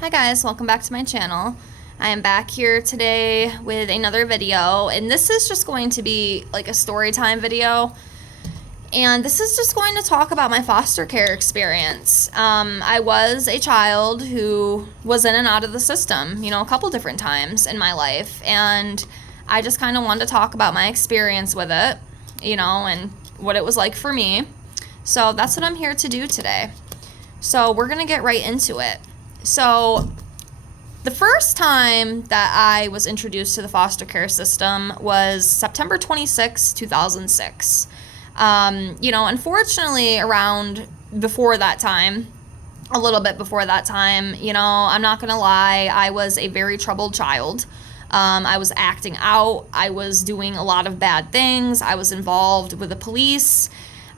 Hi guys, welcome back to my channel. I am back here today with another video, and this is just going to be like a story time video. And this is just going to talk about my foster care experience. I was a child who was in and out of the system, a couple different times in my life. And I just kind of wanted to talk about my experience with it, and what it was like for me. So that's what I'm here to do today. So we're going to get right into it. So the first time that I was introduced to the foster care system was September 26, 2006. Unfortunately, around before that time, a little bit before that time, I'm not going to lie, I was a very troubled child. I was acting out. I was doing a lot of bad things. I was involved with the police.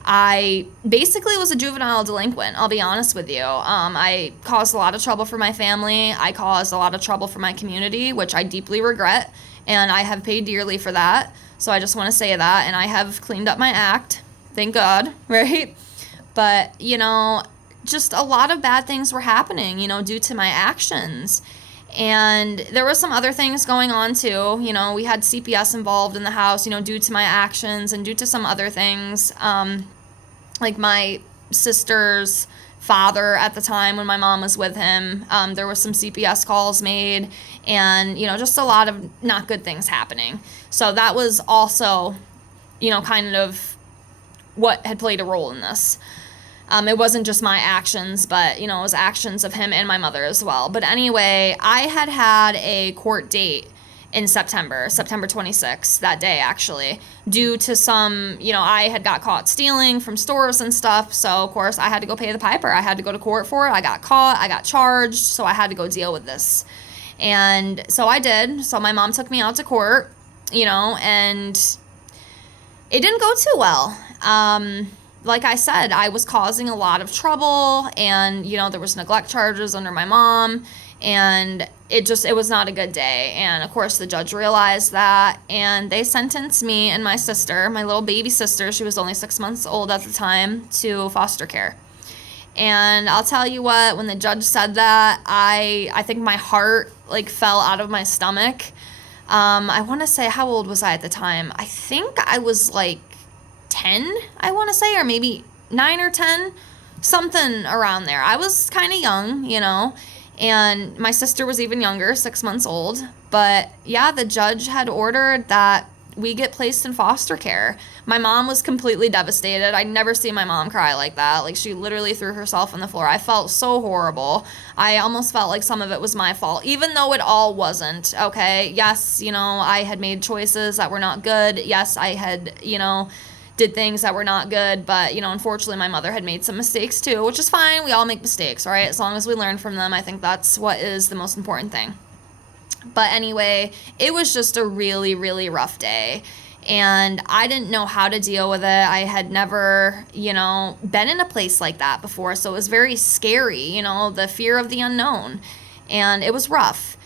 I basically was a juvenile delinquent, I'll be honest with you. I caused a lot of trouble for my family. I caused a lot of trouble for my community, which I deeply regret, and I have paid dearly for that. So I just want to say that, and I have cleaned up my act, thank God, right? But, just a lot of bad things were happening, due to my actions. And there were some other things going on too. We had CPS involved in the house, due to my actions and due to some other things. Like my sister's father at the time when my mom was with him, there was some CPS calls made and, just a lot of not good things happening. So that was also, kind of what had played a role in this. It wasn't just my actions, but, it was actions of him and my mother as well. But anyway, I had a court date in September 26th, that day actually, due to some, I had got caught stealing from stores and stuff. So, of course, I had to go pay the piper. I had to go to court for it. I got caught. I got charged. So I had to go deal with this. And so I did. So my mom took me out to court, and it didn't go too well. Like I said, I was causing a lot of trouble, and, there was neglect charges under my mom, and it was not a good day. And of course the judge realized that, and they sentenced me and my sister, my little baby sister, she was only 6 months old at the time, to foster care. And I'll tell you what, when the judge said that, I think my heart fell out of my stomach. I want to say, how old was I at the time? I think I was 10, I want to say, or maybe 9 or 10, something around there. I was kind of young, and my sister was even younger, 6 months old. But yeah, the judge had ordered that we get placed in foster care. My mom was completely devastated. I'd never seen my mom cry like that. She literally threw herself on the floor. I felt so horrible. I almost felt like some of it was my fault, even though it all wasn't, okay? Yes, I had made choices that were not good. Yes, I had, did things that were not good, but, unfortunately my mother had made some mistakes too, which is fine. We all make mistakes, right? As long as we learn from them, I think that's what is the most important thing. But anyway, it was just a really, really rough day, and I didn't know how to deal with it. I had never, been in a place like that before, so it was very scary, the fear of the unknown, and it was rough.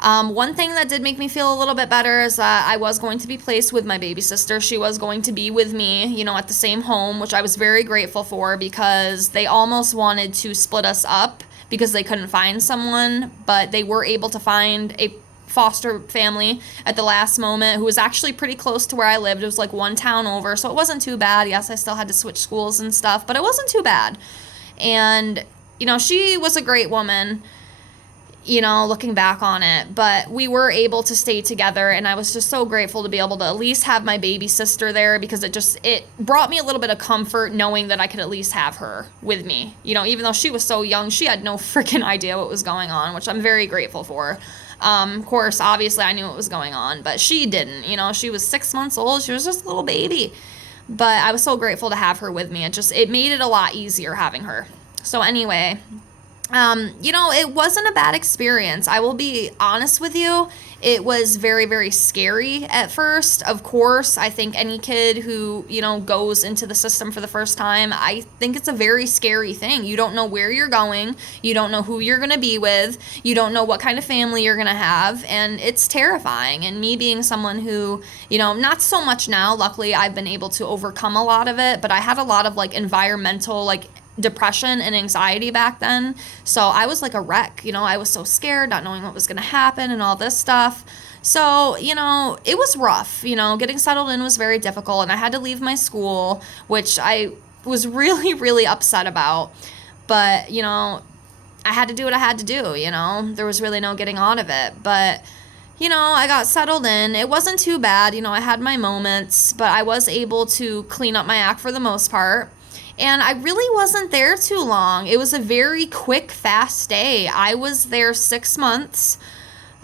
One thing that did make me feel a little bit better is that I was going to be placed with my baby sister. She was going to be with me, at the same home, which I was very grateful for, because they almost wanted to split us up because they couldn't find someone, but they were able to find a foster family at the last moment who was actually pretty close to where I lived. It was one town over, so it wasn't too bad. Yes, I still had to switch schools and stuff, but it wasn't too bad. And, she was a great woman, looking back on it, but we were able to stay together, and I was just so grateful to be able to at least have my baby sister there, because it brought me a little bit of comfort knowing that I could at least have her with me. Even though she was so young, she had no freaking idea what was going on, which I'm very grateful for. Of course, obviously I knew what was going on, but she didn't. She was 6 months old. She was just a little baby, but I was so grateful to have her with me. It made it a lot easier having her. So anyway, it wasn't a bad experience. I will be honest with you. It was very, very scary at first. Of course, I think any kid who, goes into the system for the first time, I think it's a very scary thing. You don't know where you're going. You don't know who you're going to be with. You don't know what kind of family you're going to have. And it's terrifying. And me being someone who, not so much now, luckily I've been able to overcome a lot of it, but I had a lot of environmental, depression and anxiety back then. So I was like a wreck. I was so scared, not knowing what was going to happen and all this stuff. So, it was rough. Getting settled in was very difficult, and I had to leave my school, which I was really, really upset about. But, I had to do what I had to do, There was really no getting out of it. But, I got settled in. It wasn't too bad. I had my moments, but I was able to clean up my act for the most part. And I really wasn't there too long. It was a very quick, fast stay. I was there 6 months.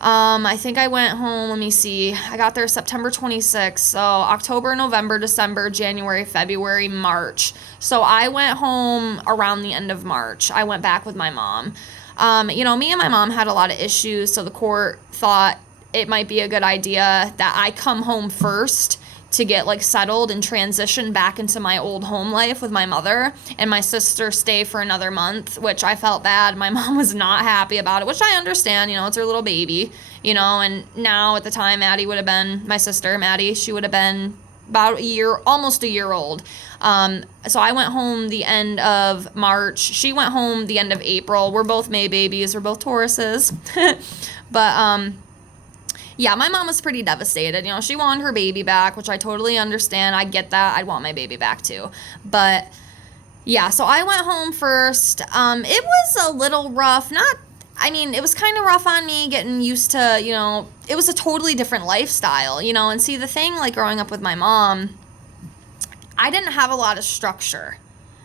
I think I went home, let me see, I got there September 26th, so October, November, December, January, February, March. So I went home around the end of March. I went back with my mom. Me and my mom had a lot of issues, so the court thought it might be a good idea that I come home first to get like settled and transition back into my old home life with my mother, and my sister stay for another month, which I felt bad. My mom was not happy about it, which I understand, it's her little baby, and now at the time my sister Maddie, she would have been about almost a year old. So I went home the end of March. She went home the end of April. We're both May babies. We're both Tauruses. But, yeah, my mom was pretty devastated. She wanted her baby back, which I totally understand. I get that. I'd want my baby back too. But yeah, so I went home first. It was a little rough. It was kind of rough on me getting used to, it was a totally different lifestyle, and see the thing, like growing up with my mom, I didn't have a lot of structure.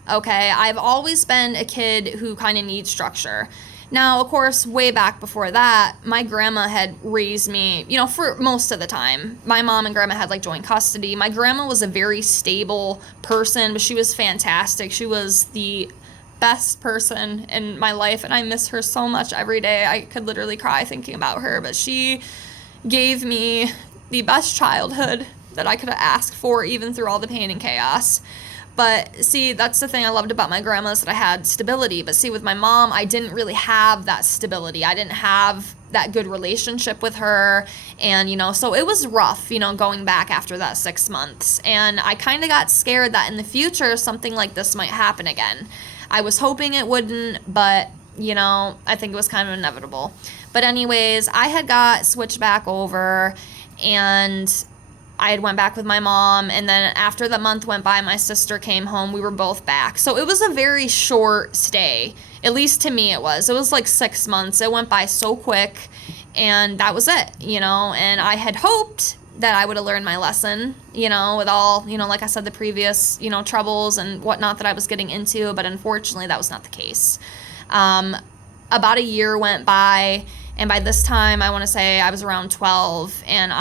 Okay. I've always been a kid who kind of needs structure. Now, of course, way back before that, my grandma had raised me, for most of the time. My mom and grandma had, joint custody. My grandma was a very stable person, but she was fantastic. She was the best person in my life, and I miss her so much every day. I could literally cry thinking about her, but she gave me the best childhood that I could have asked for, even through all the pain and chaos. But see, that's the thing I loved about my grandma, is that I had stability. But see, with my mom, I didn't really have that stability. I didn't have that good relationship with her. And, so it was rough, going back after that 6 months. And I kind of got scared that in the future, something like this might happen again. I was hoping it wouldn't, but, I think it was kind of inevitable. But anyways, I had got switched back over, and I had went back with my mom, and then after the month went by, my sister came home. We were both back. So it was a very short stay. At least to me it was. It was like 6 months. It went by so quick, and that was it, And I had hoped that I would have learned my lesson, with all, like I said, the previous, troubles and whatnot that I was getting into. But unfortunately, that was not the case. About a year went by, and by this time, I want to say I was around 12, and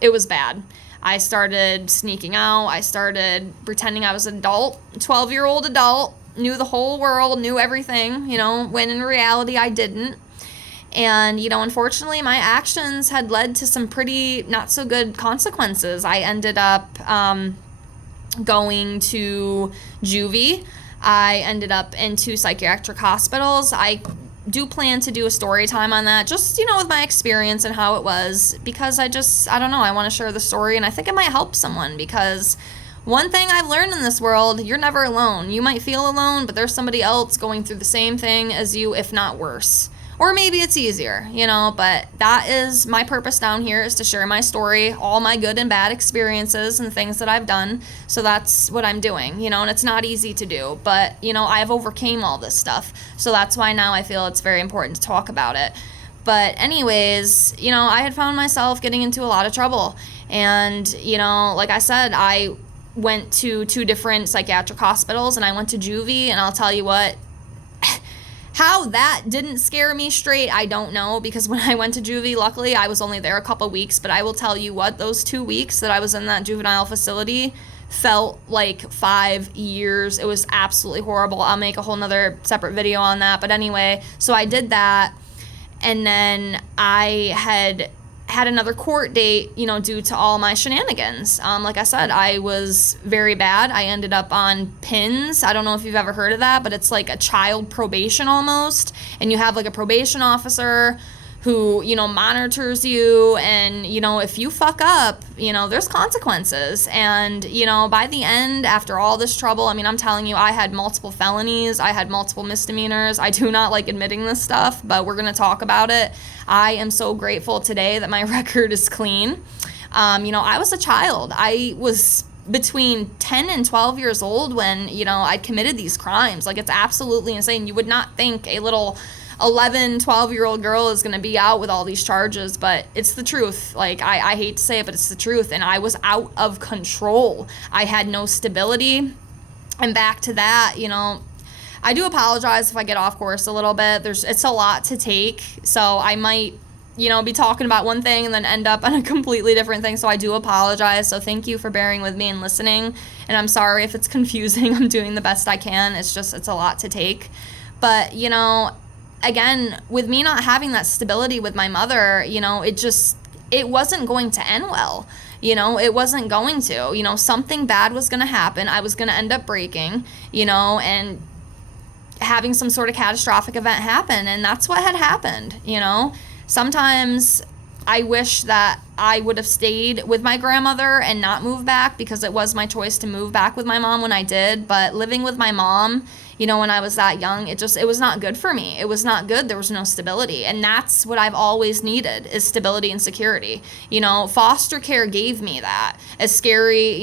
it was bad. I started sneaking out. I started pretending I was an adult, 12-year-old adult, knew the whole world, knew everything, when in reality I didn't. And, unfortunately, my actions had led to some pretty not so good consequences. I ended up going to juvie. I ended up in 2 psychiatric hospitals. I do plan to do a story time on that, just, with my experience and how it was, because I don't know, I want to share the story, and I think it might help someone, because one thing I've learned in this world, you're never alone. You might feel alone, but there's somebody else going through the same thing as you, if not worse. Or maybe it's easier, but that is my purpose down here, is to share my story, all my good and bad experiences and things that I've done. So that's what I'm doing, and it's not easy to do, but, I've overcame all this stuff. So that's why now I feel it's very important to talk about it. But anyways, I had found myself getting into a lot of trouble. And, like I said, I went to 2 different psychiatric hospitals, and I went to juvie, and I'll tell you what, how that didn't scare me straight, I don't know, because when I went to juvie, luckily I was only there a couple weeks, but I will tell you what, those 2 weeks that I was in that juvenile facility felt like 5 years. It was absolutely horrible. I'll make a whole nother separate video on that. But anyway, so I did that, and then I had another court date, due to all my shenanigans. Like I said, I was very bad. I ended up on PINS. I don't know if you've ever heard of that, but it's like a child probation almost. And you have like a probation officer who, monitors you. And, if you fuck up, there's consequences. And, by the end, after all this trouble, I'm telling you, I had multiple felonies. I had multiple misdemeanors. I do not like admitting this stuff, but we're going to talk about it. I am so grateful today that my record is clean. I was a child. I was between 10 and 12 years old when, I committed these crimes. Like, it's absolutely insane. You would not think a little 11, 12-year-old girl is going to be out with all these charges, but it's the truth. Like, I hate to say it, but it's the truth. And I was out of control. I had no stability. And back to that, I do apologize if I get off course a little bit. It's a lot to take. So I might, be talking about one thing and then end up on a completely different thing. So I do apologize. So thank you for bearing with me and listening. And I'm sorry if it's confusing. I'm doing the best I can. It's a lot to take. But, again, with me not having that stability with my mother, it wasn't going to end well. It wasn't going to. Something bad was going to happen. I was going to end up breaking, and having some sort of catastrophic event happen. And that's what had happened, Sometimes I wish that I would have stayed with my grandmother and not moved back, because it was my choice to move back with my mom when I did. But living with my mom, when I was that young, it was not good for me. It was not good. There was no stability. And that's what I've always needed, is stability and security. Foster care gave me that. As scary,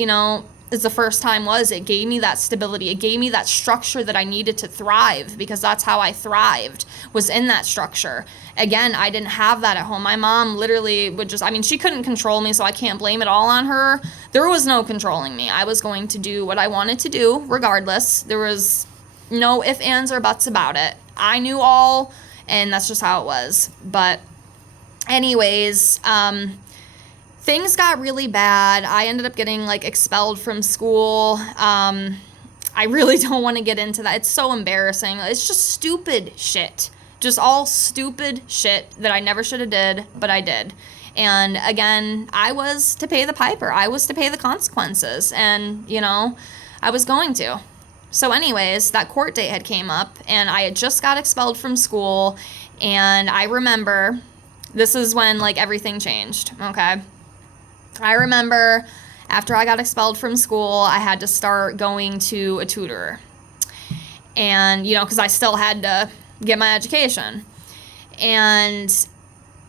as the first time was, it gave me that stability. It gave me that structure that I needed to thrive, because that's how I thrived, was in that structure. Again, I didn't have that at home. My mom literally would she couldn't control me, so I can't blame it all on her. There was no controlling me. I was going to do what I wanted to do regardless. There was no ifs, ands, or buts about it. I knew all, and that's just how it was. But anyways, things got really bad. I ended up getting expelled from school. I really don't want to get into that. It's so embarrassing. It's just stupid shit. Just all stupid shit that I never should have did, but I did. And again, I was to pay the piper. I was to pay the consequences. And, I was going to. So anyways, that court date had came up, and I had just got expelled from school. And I remember, this is when everything changed, okay? I remember after I got expelled from school, I had to start going to a tutor. And, because I still had to get my education. And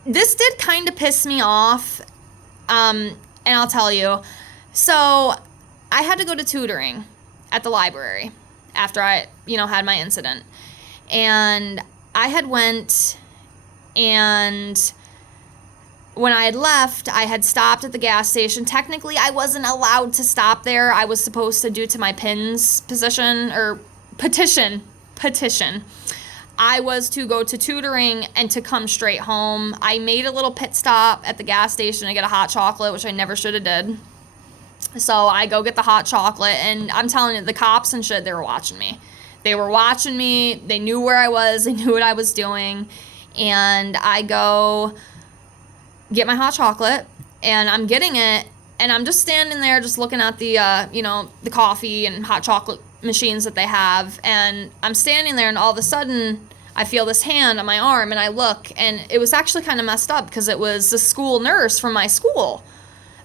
this did kind of piss me off. And I'll tell you. So I had to go to tutoring at the library after I, had my incident. And I had went, and when I had left, I had stopped at the gas station. Technically, I wasn't allowed to stop there. I was supposed to, due to my PIN's petition, I was to go to tutoring and to come straight home. I made a little pit stop at the gas station to get a hot chocolate, which I never should have did. So I go get the hot chocolate, and I'm telling you, the cops and shit, they were watching me. They were watching me. They knew where I was. They knew what I was doing. And I go get my hot chocolate, and I'm getting it, and I'm just standing there just looking at the, the coffee and hot chocolate machines that they have. And I'm standing there, and all of a sudden I feel this hand on my arm, and I look, and it was actually kind of messed up, because it was the school nurse from my school.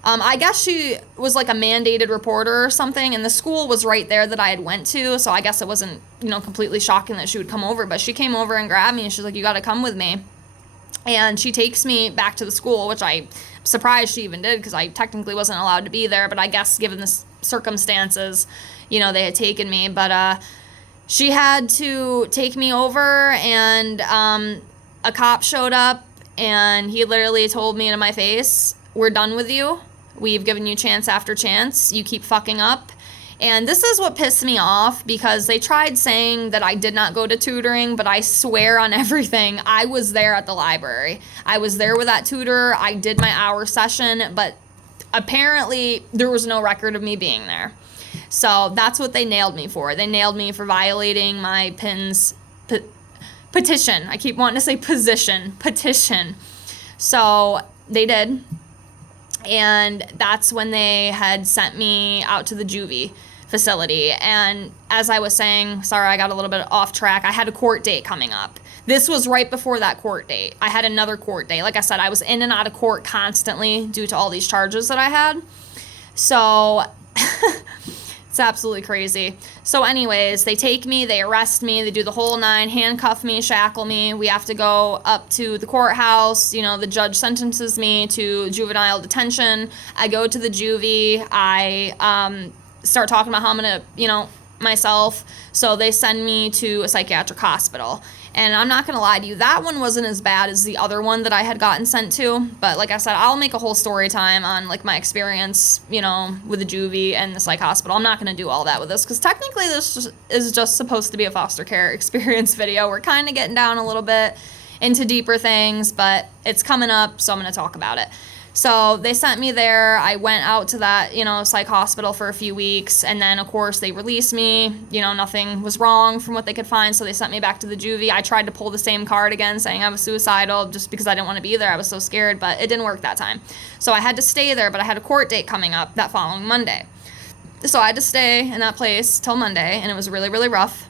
I guess she was a mandated reporter or something, and the school was right there that I had went to, so I guess it wasn't, completely shocking that she would come over. But she came over and grabbed me, and she's like, "You got to come with me." And she takes me back to the school, which I'm surprised she even did, because I technically wasn't allowed to be there. But I guess given the circumstances, they had taken me. But she had to take me over, and a cop showed up, and he literally told me to my face, "We're done with you. We've given you chance after chance. You keep fucking up." And this is what pissed me off, because they tried saying that I did not go to tutoring, but I swear on everything, I was there at the library. I was there with that tutor. I did my hour session, but apparently there was no record of me being there. So that's what they nailed me for. They nailed me for violating my PIN's petition. I keep wanting to say petition. So they did. And that's when they had sent me out to the juvie facility. And as I was saying, sorry, I got a little bit off track. I had a court date coming up. This was right before that court date. I had another court date. Like I said, I was in and out of court constantly due to all these charges that I had. So it's absolutely crazy. So anyways, they take me, they arrest me, they do the whole 9, handcuff me, shackle me. We have to go up to the courthouse. The judge sentences me to juvenile detention. I go to the juvie. I start talking about how I'm going to, myself. So they send me to a psychiatric hospital. And I'm not going to lie to you, that one wasn't as bad as the other one that I had gotten sent to. But like I said, I'll make a whole story time on like my experience, with the juvie and the psych hospital. I'm not going to do all that with this because technically this is just supposed to be a foster care experience video. We're kind of getting down a little bit into deeper things, but it's coming up, so I'm going to talk about it. So they sent me there. I went out to that, psych hospital for a few weeks. And then, of course, they released me. Nothing was wrong from what they could find. So they sent me back to the juvie. I tried to pull the same card again saying I was suicidal just because I didn't want to be there. I was so scared, but it didn't work that time. So I had to stay there, but I had a court date coming up that following Monday. So I had to stay in that place till Monday, and it was really, really rough.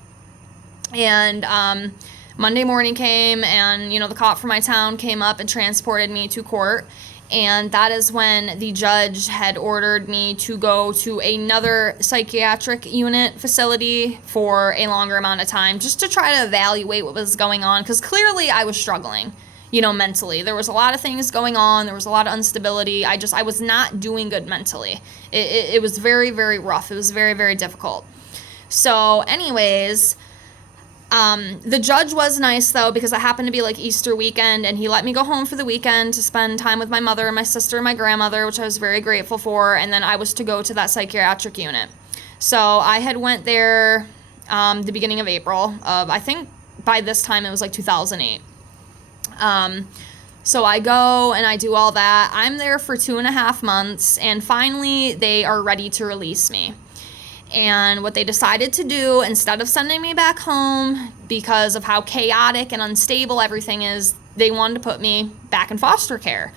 And Monday morning came, and, the cop from my town came up and transported me to court. And that is when the judge had ordered me to go to another psychiatric unit facility for a longer amount of time just to try to evaluate what was going on. Because clearly I was struggling, mentally. There was a lot of things going on. There was a lot of instability. I was not doing good mentally. It was very, very rough. It was very, very difficult. So anyways, the judge was nice though, because it happened to be like Easter weekend, and he let me go home for the weekend to spend time with my mother and my sister and my grandmother, which I was very grateful for. And then I was to go to that psychiatric unit. So I had went there, the beginning of April of, I think by this time it was like 2008. So I go and I do all that. I'm there for 2.5 months, and finally they are ready to release me. And what they decided to do, instead of sending me back home because of how chaotic and unstable everything is, they wanted to put me back in foster care.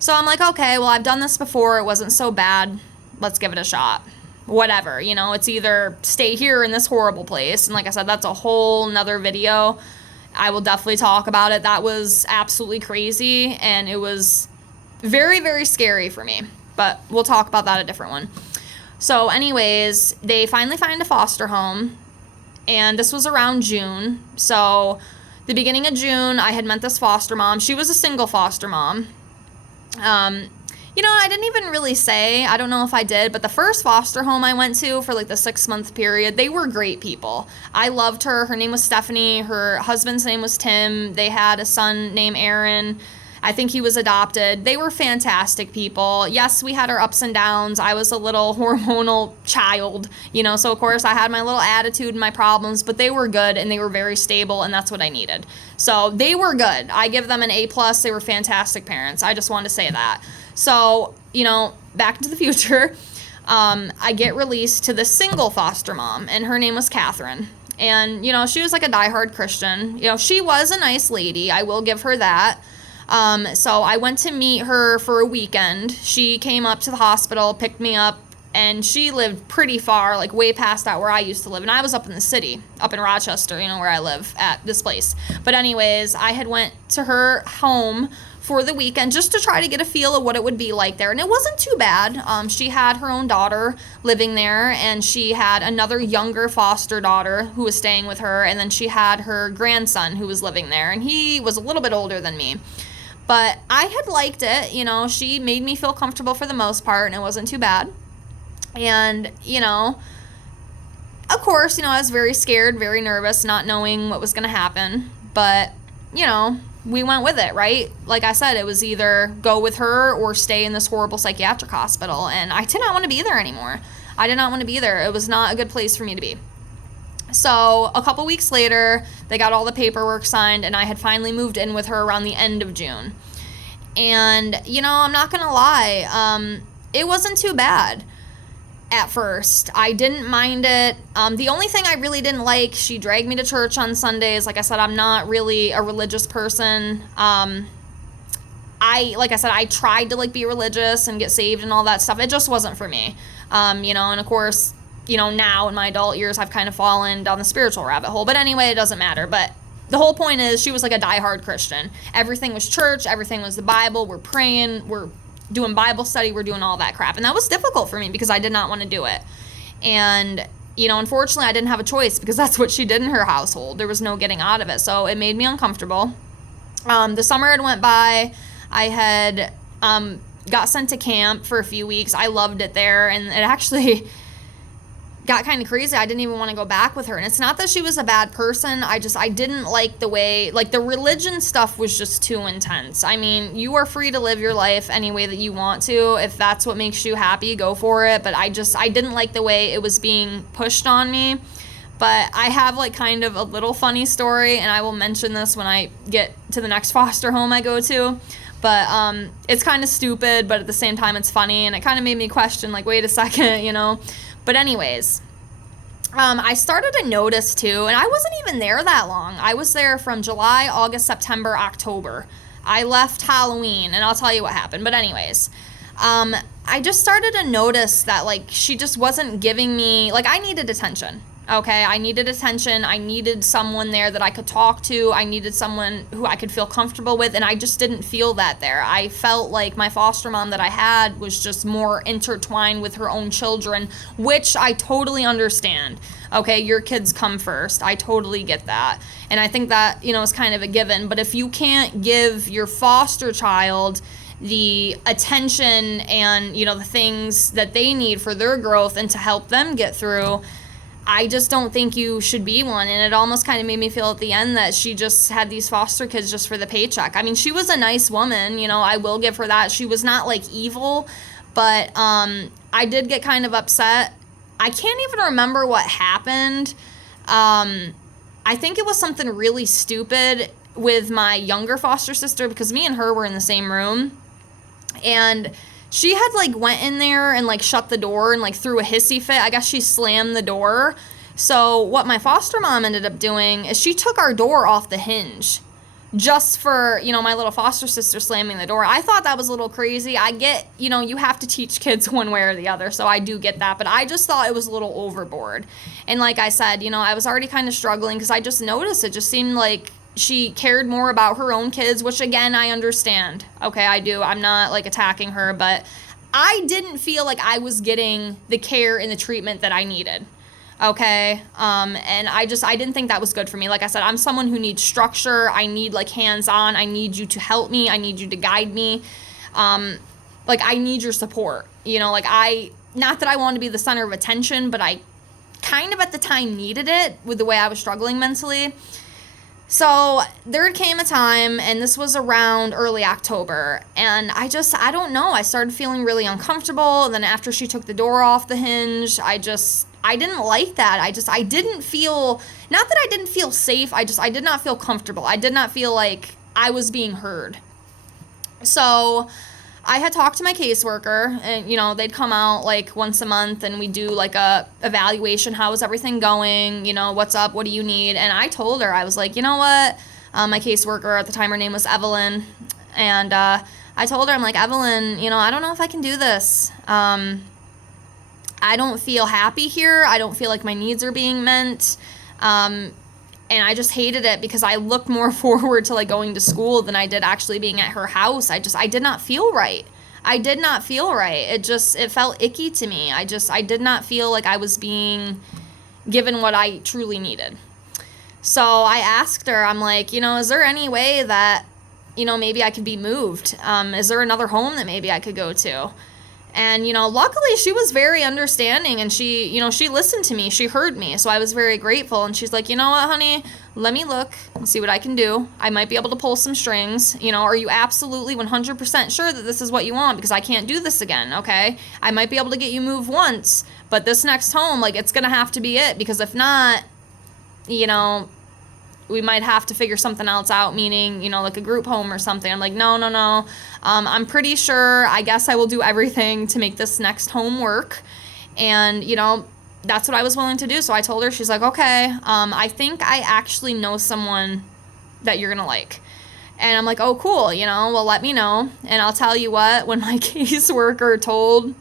So I'm like, okay, well, I've done this before. It wasn't so bad. Let's give it a shot. Whatever, it's either stay here in this horrible place. And like I said, that's a whole nother video. I will definitely talk about it. That was absolutely crazy. And it was very, very scary for me. But we'll talk about that a different one. So anyways, they finally find a foster home, and this was around June. So the beginning of June, I had met this foster mom. She was a single foster mom. I didn't even really say, I don't know if I did, but the first foster home I went to for like the 6-month period, they were great people. I loved her. Her name was Stephanie. Her husband's name was Tim. They had a son named Aaron. I think he was adopted. They were fantastic people. Yes, we had our ups and downs. I was a little hormonal child, so of course I had my little attitude and my problems, but they were good and they were very stable, and that's what I needed. So they were good. I give them an A+. They were fantastic parents. I just wanted to say that. So, back into the future, I get released to this single foster mom, and her name was Catherine. And, she was like a diehard Christian. She was a nice lady. I will give her that. So I went to meet her for a weekend. She came up to the hospital, picked me up, and she lived pretty far, like way past out where I used to live. And I was up in the city, up in Rochester, where I live at this place. But anyways, I had went to her home for the weekend just to try to get a feel of what it would be like there. And it wasn't too bad. She had her own daughter living there, and she had another younger foster daughter who was staying with her. And then she had her grandson who was living there, and he was a little bit older than me. But I had liked it, she made me feel comfortable for the most part, and it wasn't too bad. And, of course, I was very scared, very nervous, not knowing what was going to happen. But, we went with it, right? Like I said, it was either go with her or stay in this horrible psychiatric hospital. And I did not want to be there anymore. I did not want to be there. It was not a good place for me to be. So a couple weeks later, they got all the paperwork signed, and I had finally moved in with her around the end of June. And, I'm not going to lie, it wasn't too bad at first. I didn't mind it. The only thing I really didn't like, she dragged me to church on Sundays. Like I said, I'm not really a religious person. I tried to be religious and get saved and all that stuff. It just wasn't for me. And of course, now in my adult years, I've kind of fallen down the spiritual rabbit hole. But anyway, it doesn't matter. But the whole point is she was like a diehard Christian. Everything was church, everything was the Bible, we're praying, we're doing Bible study, we're doing all that crap. And that was difficult for me because I did not want to do it. And, you know, unfortunately I didn't have a choice because that's what she did in her household. There was no getting out of it. So it made me uncomfortable. The summer had went by. I had got sent to camp for a few weeks. I loved it there. And it actually got kind of crazy. I didn't even want to go back with her. And it's not that she was a bad person. I didn't like the way, like the religion stuff was just too intense. I mean, you are free to live your life any way that you want to. If that's what makes you happy, go for it. But I didn't like the way it was being pushed on me. But I have like kind of a little funny story, and I will mention this when I get to the next foster home I go to. But it's kind of stupid, but at the same time it's funny, and it kind of made me question, like, wait a second, you know. But anyways, I started to notice too, and I wasn't even there that long. I was there from July, August, September, October. I left Halloween, and I'll tell you what happened. But anyways, I just started to notice that, like, she just wasn't giving me, like, I needed attention. Okay, I needed attention. I needed someone there that I could talk to. I needed someone who I could feel comfortable with, and I just didn't feel that there. I felt like my foster mom that I had was just more intertwined with her own children, which I totally understand. Okay, your kids come first. I totally get that. And I think that, you know, is kind of a given. But if you can't give your foster child the attention and, you know, the things that they need for their growth and to help them get through, I just don't think you should be one. And it almost kind of made me feel at the end that she just had these foster kids just for the paycheck. I mean, she was a nice woman, you know, I will give her that. She was not like evil, but I did get kind of upset. I can't even remember what happened. I think it was something really stupid with my younger foster sister, because me and her were in the same room, and she had, like, went in there and, like, shut the door and, like, threw a hissy fit. I guess she slammed the door. So what my foster mom ended up doing is she took our door off the hinge just for, you know, my little foster sister slamming the door. I thought that was a little crazy. I get, you know, you have to teach kids one way or the other, so I do get that. But I just thought it was a little overboard. And like I said, you know, I was already kind of struggling because I just noticed it just seemed like she cared more about her own kids, which, again, I understand. Okay, I do. I'm not, like, attacking her, but I didn't feel like I was getting the care and the treatment that I needed. Okay, and I didn't think that was good for me. Like I said, I'm someone who needs structure. I need, like, hands-on. I need you to help me. I need you to guide me. Like, I need your support. You know, like, not that I want to be the center of attention, but I kind of at the time needed it with the way I was struggling mentally. So there came a time, and this was around early October, and I don't know, I started feeling really uncomfortable. And then after she took the door off the hinge, I didn't like that. I didn't feel, not that I didn't feel safe, I did not feel comfortable. I did not feel like I was being heard. So I had talked to my caseworker, and, you know, they'd come out, like, once a month, and we do, like, a evaluation. How is everything going? You know, what's up? What do you need? And I told her, I was like, you know what? My caseworker at the time, her name was Evelyn, and I told her, I'm like, Evelyn, you know, I don't know if I can do this. I don't feel happy here. I don't feel like my needs are being met. And I just hated it because I looked more forward to, like, going to school than I did actually being at her house. I did not feel right. I did not feel right. It felt icky to me. I did not feel like I was being given what I truly needed. So I asked her, I'm like, you know, is there any way that, you know, maybe I could be moved? Is there another home that maybe I could go to? And, you know, luckily she was very understanding, and she, you know, she listened to me. She heard me. So I was very grateful. And she's like, you know what, honey, let me look and see what I can do. I might be able to pull some strings. You know, are you absolutely 100% sure that this is what you want? Because I can't do this again, okay? I might be able to get you moved once, but this next home, like, it's going to have to be it. Because if not, you know, we might have to figure something else out, meaning, you know, like a group home or something. I'm like, no. I'm pretty sure, I guess I will do everything to make this next home work. And, you know, that's what I was willing to do. So I told her, she's like, okay, I think I actually know someone that you're going to like. And I'm like, oh, cool, you know, well, let me know. And I'll tell you what, when my caseworker told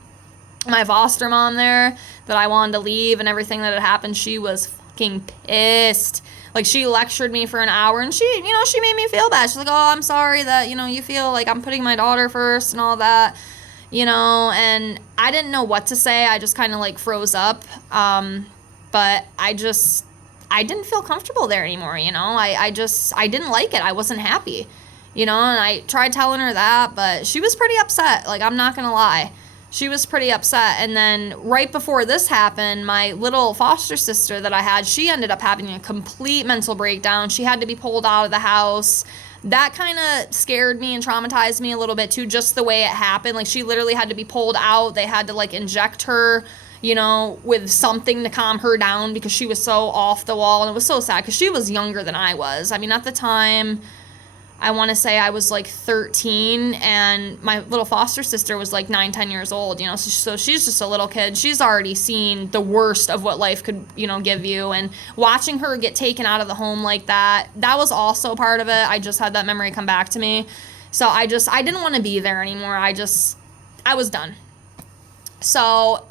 my foster mom there that I wanted to leave and everything that had happened, she was fucking pissed. Like, she lectured me for an hour, and she made me feel bad. She's like, oh, I'm sorry that, you feel like I'm putting my daughter first and all that, and I didn't know what to say. I just kind of, like, froze up. But I didn't feel comfortable there anymore, I didn't like it. I wasn't happy, and I tried telling her that, but she was pretty upset. Like, I'm not gonna lie. She was pretty upset. And then right before this happened, my little foster sister that I had, she ended up having a complete mental breakdown. She had to be pulled out of the house. That kind of scared me and traumatized me a little bit too, just the way it happened. Like, she literally had to be pulled out. They had to, like, inject her, with something to calm her down because she was so off the wall. And it was so sad because she was younger than I was. I mean, at the time, I want to say I was like 13, and my little foster sister was like 9, 10 years old, so she's just a little kid. She's already seen the worst of what life could, give you. And watching her get taken out of the home like that was also part of it. I just had that memory come back to me. So I didn't want to be there anymore. I was done. So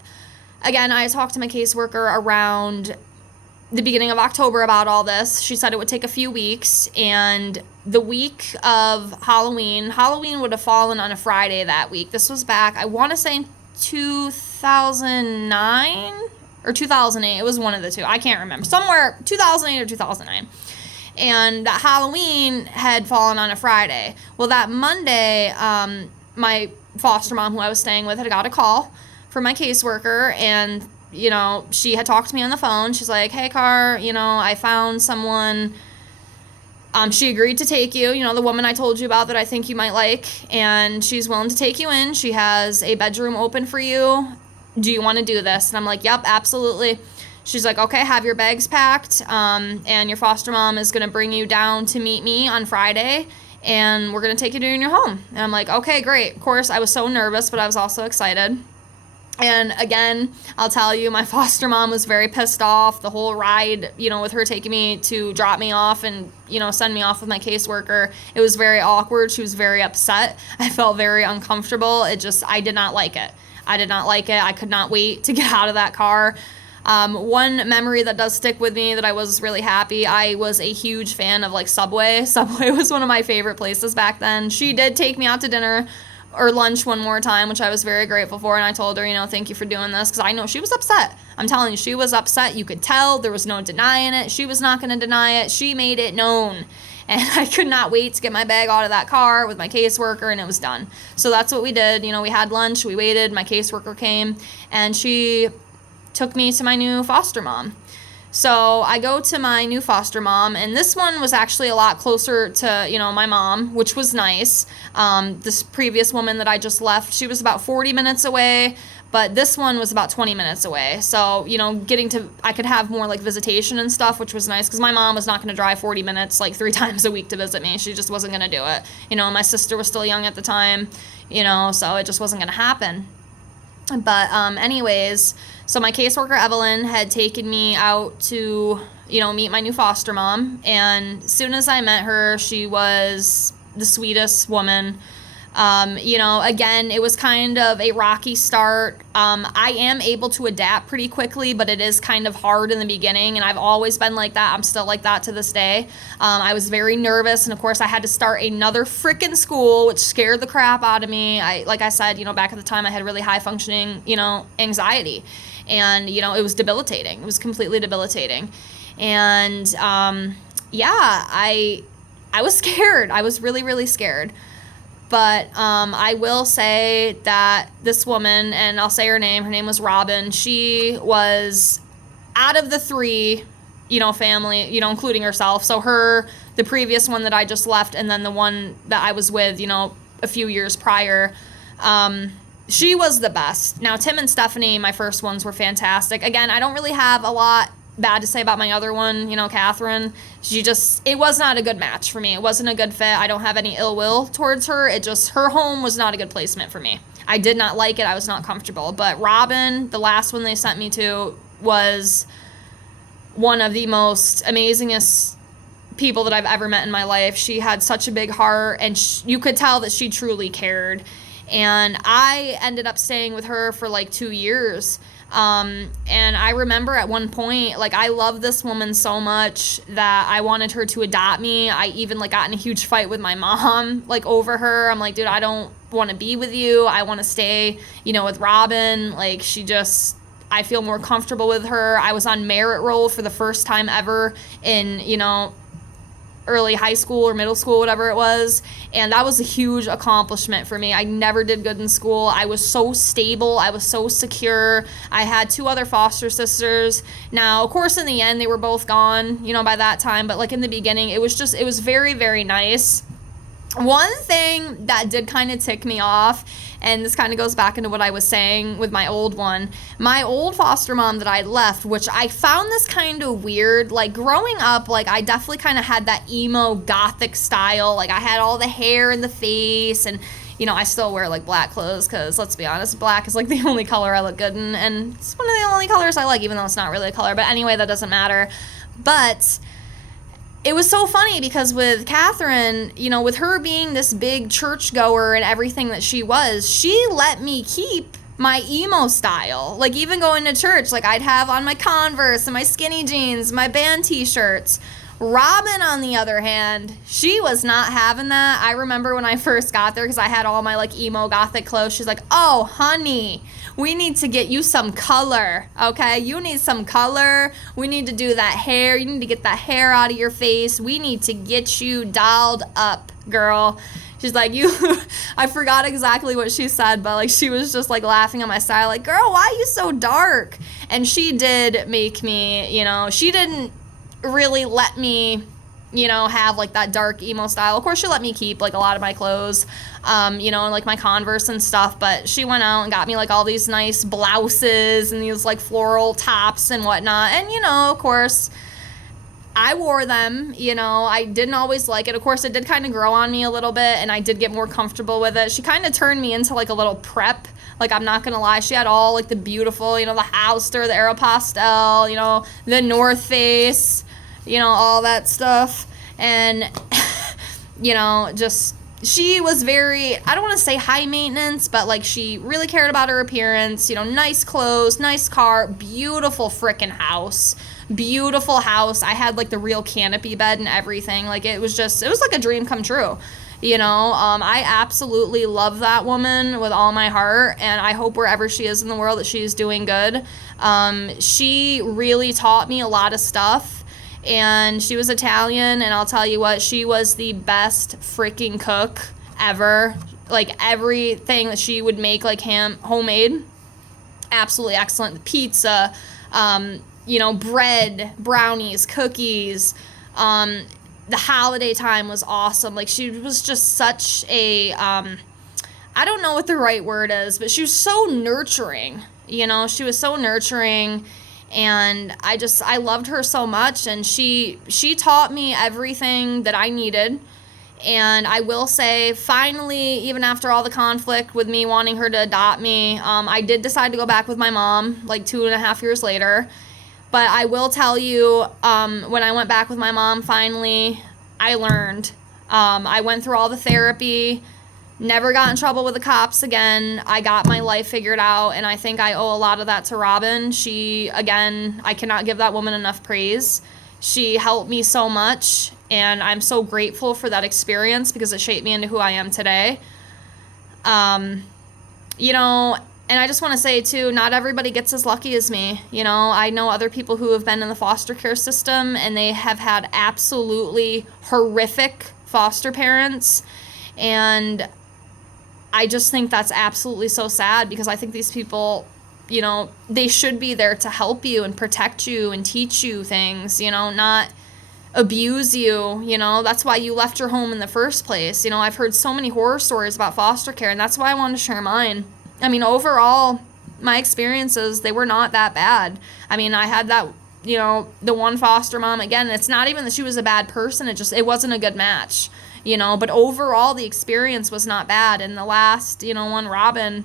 again, I talked to my caseworker around the beginning of October about all this. She said it would take a few weeks, and the week of Halloween would have fallen on a Friday that week. This was back, I want to say, in 2009 or 2008. It was one of the two. I can't remember. Somewhere 2008 or 2009. And that Halloween had fallen on a Friday. Well, that Monday, my foster mom who I was staying with had got a call from my caseworker, and she had talked to me on the phone. She's like, hey, Car, I found someone. She agreed to take you, the woman I told you about that I think you might like, and she's willing to take you in. She has a bedroom open for you. Do you want to do this? And I'm like, yep, absolutely. She's like, okay, have your bags packed, and your foster mom is going to bring you down to meet me on Friday, and we're going to take you to your home. And I'm like, okay, great. Of course, I was so nervous, but I was also excited. And again, I'll tell you, my foster mom was very pissed off the whole ride, with her taking me to drop me off and, send me off with my caseworker. It was very awkward. She was very upset. I felt very uncomfortable. I did not like it. I could not wait to get out of that car. One memory that does stick with me that I was really happy, I was a huge fan of, like, Subway. Subway was one of my favorite places back then. She did take me out to dinner or lunch one more time, which I was very grateful for, and I told her, thank you for doing this, because I know she was upset. I'm telling you, she was upset. You could tell. There was no denying it. She was not going to deny it. She made it known, and I could not wait to get my bag out of that car with my caseworker, and it was done. So that's what we did. We had lunch, we waited, my caseworker came, and she took me to my new foster mom. So I go to my new foster mom, and this one was actually a lot closer to, my mom, which was nice. This previous woman that I just left, she was about 40 minutes away, but this one was about 20 minutes away. So, I could have more, like, visitation and stuff, which was nice, because my mom was not going to drive 40 minutes, like, 3 times a week to visit me. She just wasn't going to do it. My sister was still young at the time, so it just wasn't going to happen. But anyways, so my caseworker, Evelyn, had taken me out to, meet my new foster mom. And as soon as I met her, she was the sweetest woman. Again, it was kind of a rocky start. I am able to adapt pretty quickly, but it is kind of hard in the beginning, and I've always been like that. I'm still like that to this day. I was very nervous, and of course I had to start another freaking school, which scared the crap out of me. Like I said, back at the time I had really high functioning, anxiety, and, it was debilitating. It was completely debilitating. And, I was scared. I was really, really scared. But I will say that this woman, and I'll say her name was Robin, she was, out of the 3, family, including herself, so her, the previous one that I just left, and then the one that I was with, a few years prior, she was the best. Now, Tim and Stephanie, my first ones, were fantastic. Again, I don't really have a lot bad to say about my other one, Catherine. It was not a good match for me. It wasn't a good fit. I don't have any ill will towards her. Her home was not a good placement for me. I did not like it. I was not comfortable. But Robin, the last one they sent me to, was one of the most amazingest people that I've ever met in my life. She had such a big heart, and you could tell that she truly cared. And I ended up staying with her for like 2 years. And I remember at one point, like, I loved this woman so much that I wanted her to adopt me. I even like got in a huge fight with my mom, like, over her. I'm like, dude, I don't want to be with you. I want to stay, with Robin. Like, I feel more comfortable with her. I was on merit roll for the first time ever in, early high school or middle school, whatever it was. And that was a huge accomplishment for me. I never did good in school. I was so stable. I was so secure. I had 2 other foster sisters. Now, of course, in the end, they were both gone, by that time. But like in the beginning, it was very, very nice. One thing that did kind of tick me off, and this kind of goes back into what I was saying with my old one, my old foster mom that I left, which I found this kind of weird. Like, growing up, like, I definitely kind of had that emo gothic style. Like, I had all the hair in the face, and I still wear like black clothes because, let's be honest, black is like the only color I look good in, and it's one of the only colors I like, even though it's not really a color. But anyway, that doesn't matter. But it was so funny because with Catherine, with her being this big churchgoer and everything that she was, she let me keep my emo style. Like, even going to church, like, I'd have on my Converse and my skinny jeans, my band t-shirts. Robin, on the other hand, she was not having that. I remember when I first got there, because I had all my like emo gothic clothes, she's like, oh, honey, we need to get you some color, okay? You need some color. We need to do that hair. You need to get that hair out of your face. We need to get you dolled up, girl. She's like, I forgot exactly what she said, but like, she was just like laughing at my style, like, girl, why are you so dark? And she did make me, she didn't really let me, have like that dark emo style. Of course, she let me keep like a lot of my clothes, and like my Converse and stuff, but she went out and got me like all these nice blouses and these like floral tops and whatnot. And, of course, I wore them, I didn't always like it. Of course, it did kind of grow on me a little bit, and I did get more comfortable with it. She kind of turned me into like a little prep. Like, I'm not going to lie. She had all like the beautiful, the Hollister, the Aeropostale, the North Face, all that stuff. And, she was very, I don't want to say high maintenance, but like, she really cared about her appearance, nice clothes, nice car, beautiful freaking house. Beautiful house. I had like the real canopy bed and everything. Like, it was like a dream come true. I absolutely love that woman with all my heart, and I hope wherever she is in the world that she's doing good. She really taught me a lot of stuff, and she was Italian, and I'll tell you what, she was the best freaking cook ever. Like, everything that she would make, like, homemade, absolutely excellent. Pizza, bread, brownies, cookies. The holiday time was awesome. Like, she was just such a, I don't know what the right word is, but she was so nurturing. She was so nurturing, and I loved her so much, and she taught me everything that I needed. And I will say, finally, even after all the conflict with me wanting her to adopt me, I did decide to go back with my mom like 2.5 years later. But I will tell you, when I went back with my mom, finally, I learned. I went through all the therapy, never got in trouble with the cops again. I got my life figured out, and I think I owe a lot of that to Robin. I cannot give that woman enough praise. She helped me so much, and I'm so grateful for that experience because it shaped me into who I am today. And I just want to say, too, not everybody gets as lucky as me. I know other people who have been in the foster care system, and they have had absolutely horrific foster parents. And I just think that's absolutely so sad, because I think these people, they should be there to help you and protect you and teach you things, not abuse you. That's why you left your home in the first place. I've heard so many horror stories about foster care, and that's why I wanted to share mine. I mean, overall, my experiences, they were not that bad. I mean, I had that, the one foster mom, again, it's not even that she was a bad person, it wasn't a good match, but overall, the experience was not bad. And the last, one, Robin,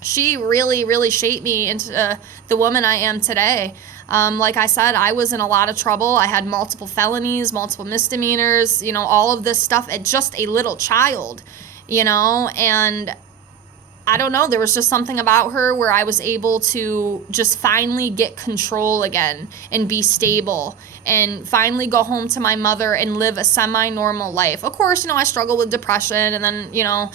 she really, really shaped me into the woman I am today. Like I said, I was in a lot of trouble. I had multiple felonies, multiple misdemeanors, all of this stuff at just a little child, and I don't know, there was just something about her where I was able to just finally get control again and be stable and finally go home to my mother and live a semi-normal life. Of course, I struggled with depression, and then,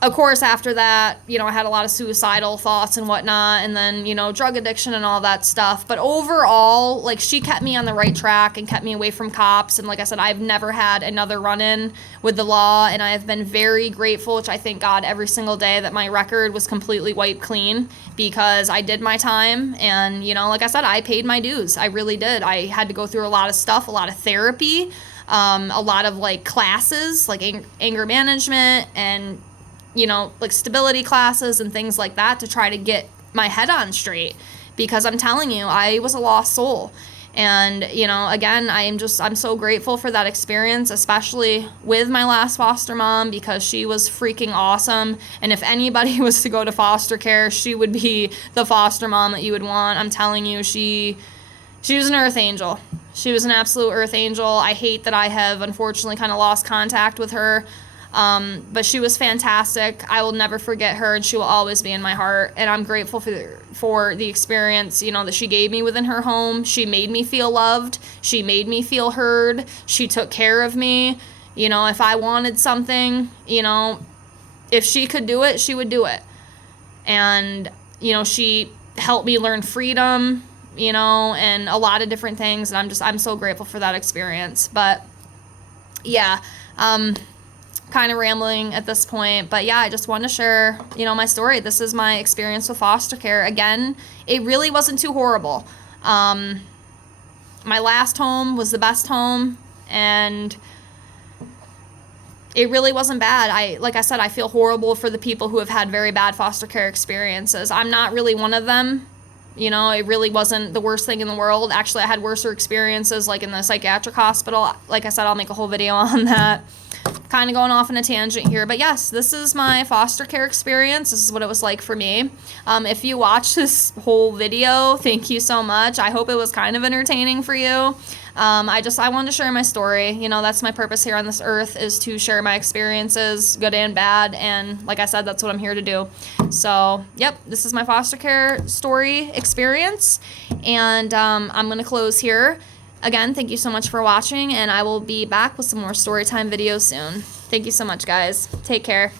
of course, after that, I had a lot of suicidal thoughts and whatnot, and then, drug addiction and all that stuff. But overall, like, she kept me on the right track and kept me away from cops. And like I said, I've never had another run-in with the law, and I have been very grateful, which I thank God every single day, that my record was completely wiped clean, because I did my time. And, like I said, I paid my dues. I really did. I had to go through a lot of stuff, a lot of therapy, a lot of, like, classes, like anger management and like stability classes and things like that to try to get my head on straight, because I'm telling you, I was a lost soul. And, again, I'm so grateful for that experience, especially with my last foster mom, because she was freaking awesome. And if anybody was to go to foster care, she would be the foster mom that you would want. I'm telling you, she was an earth angel. She was an absolute earth angel. I hate that I have unfortunately kind of lost contact with her. But she was fantastic. I will never forget her, and she will always be in my heart. And I'm grateful for the experience, that she gave me within her home. She made me feel loved. She made me feel heard. She took care of me. If I wanted something, if she could do it, she would do it. And, she helped me learn freedom, and a lot of different things. And I'm so grateful for that experience. But yeah, kind of rambling at this point, but yeah, I just wanted to share, my story. This is my experience with foster care. Again, it really wasn't too horrible. My last home was the best home, and it really wasn't bad. Like I said, I feel horrible for the people who have had very bad foster care experiences. I'm not really one of them. It really wasn't the worst thing in the world. Actually, I had worse experiences, like in the psychiatric hospital. Like I said, I'll make a whole video on that. Kind of going off on a tangent here, but yes, this is my foster care experience. This is what it was like for me. If you watched this whole video, thank you so much. I hope it was kind of entertaining for you. I wanted to share my story. That's my purpose here on this earth, is to share my experiences, good and bad. And like I said, that's what I'm here to do. So, yep, this is my foster care story experience. And I'm going to close here. Again, thank you so much for watching, and I will be back with some more storytime videos soon. Thank you so much, guys. Take care.